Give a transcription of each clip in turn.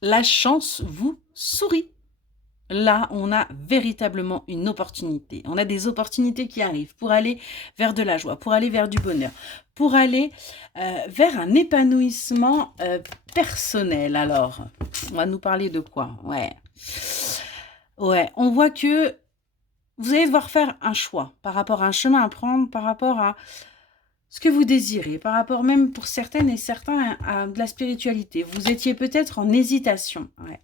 La chance vous sourit. Là, on a véritablement une opportunité. On a des opportunités qui arrivent pour aller vers de la joie, pour aller vers du bonheur, pour aller vers un épanouissement personnel. Alors, on va nous parler de quoi? Ouais. Ouais, on voit que vous allez devoir faire un choix par rapport à un chemin à prendre, par rapport à ce que vous désirez, par rapport même pour certaines et certains à de la spiritualité. Vous étiez peut-être en hésitation. Ouais.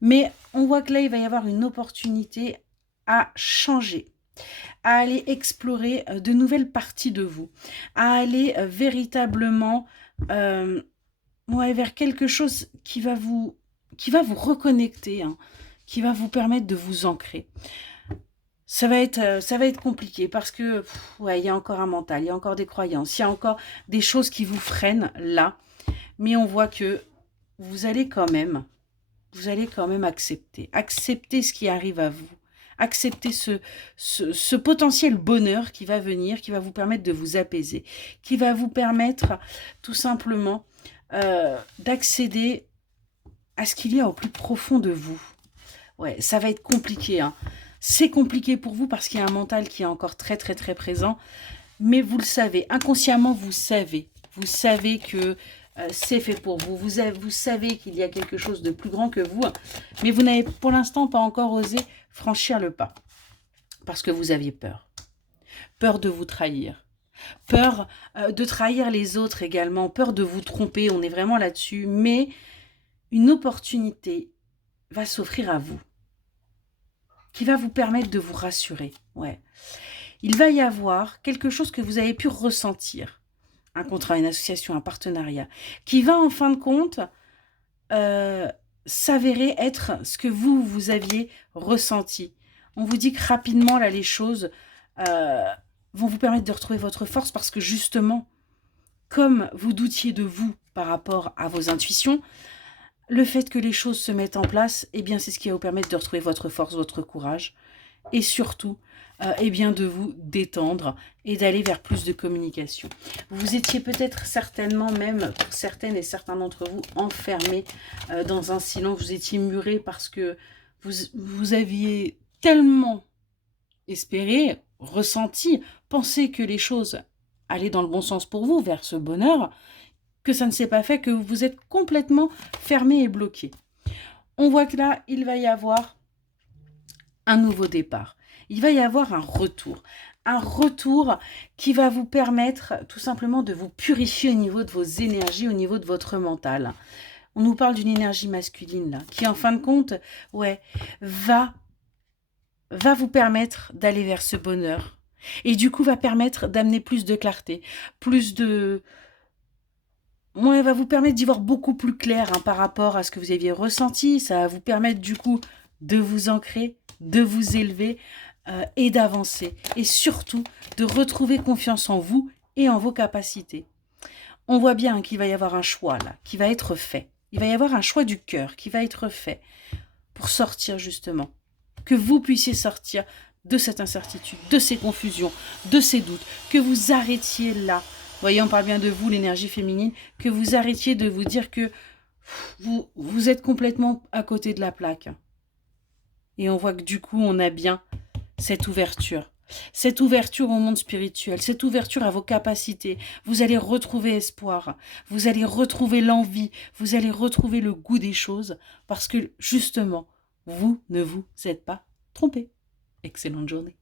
Mais on voit que là, il va y avoir une opportunité à changer, à aller explorer de nouvelles parties de vous, à aller véritablement ouais, vers quelque chose qui va vous reconnecter, hein, qui va vous permettre de vous ancrer. Ça va être compliqué parce que ouais, il y a encore un mental, il y a encore des croyances, il y a encore des choses qui vous freinent là, mais on voit que vous allez quand même vous allez quand même accepter ce qui arrive à vous, accepter ce potentiel bonheur qui va venir, qui va vous permettre de vous apaiser, qui va vous permettre tout simplement d'accéder à ce qu'il y a au plus profond de vous. Ouais, ça va être compliqué, hein. C'est compliqué pour vous parce qu'il y a un mental qui est encore très très très présent, mais vous le savez, inconsciemment vous savez que c'est fait pour vous. Vous savez qu'il y a quelque chose de plus grand que vous, mais vous n'avez pour l'instant pas encore osé franchir le pas parce que vous aviez peur. Peur de vous trahir. Peur de trahir les autres également. Peur de vous tromper. On est vraiment là-dessus. Mais une opportunité va s'offrir à vous qui va vous permettre de vous rassurer. Ouais. Il va y avoir quelque chose que vous avez pu ressentir. Un contrat, une association, un partenariat, qui va en fin de compte s'avérer être ce que vous aviez ressenti. On vous dit que rapidement, là, les choses euh, vont vous permettre de retrouver votre force parce que justement, comme vous doutiez de vous par rapport à vos intuitions, le fait que les choses se mettent en place, eh bien, c'est ce qui va vous permettre de retrouver votre force, votre courage et surtout eh bien de vous détendre et d'aller vers plus de communication. Vous étiez peut-être certainement même, pour certaines et certains d'entre vous, enfermés dans un silence, vous étiez murés parce que vous aviez tellement espéré, ressenti, pensé que les choses allaient dans le bon sens pour vous, vers ce bonheur, que ça ne s'est pas fait, que vous vous êtes complètement fermé et bloqué. On voit que là, il va y avoir un nouveau départ. Il va y avoir un retour qui va vous permettre tout simplement de vous purifier au niveau de vos énergies, au niveau de votre mental. On nous parle d'une énergie masculine là, qui en fin de compte, ouais, va vous permettre d'aller vers ce bonheur. Et du coup, va permettre d'amener plus de clarté, plus de... Ouais, va vous permettre d'y voir beaucoup plus clair hein, par rapport à ce que vous aviez ressenti. Ça va vous permettre du coup de vous ancrer, de vous élever et d'avancer. Et surtout, de retrouver confiance en vous et en vos capacités. On voit bien qu'il va y avoir un choix là, qui va être fait. Il va y avoir un choix du cœur qui va être fait pour sortir justement. Que vous puissiez sortir de cette incertitude, de ces confusions, de ces doutes. Que vous arrêtiez là. Voyez, on parle bien de vous, l'énergie féminine. Que vous arrêtiez de vous dire que vous êtes complètement à côté de la plaque. Et on voit que du coup, on a bien cette ouverture. Cette ouverture au monde spirituel, cette ouverture à vos capacités. Vous allez retrouver espoir, vous allez retrouver l'envie, vous allez retrouver le goût des choses parce que justement, vous ne vous êtes pas trompé. Excellente journée.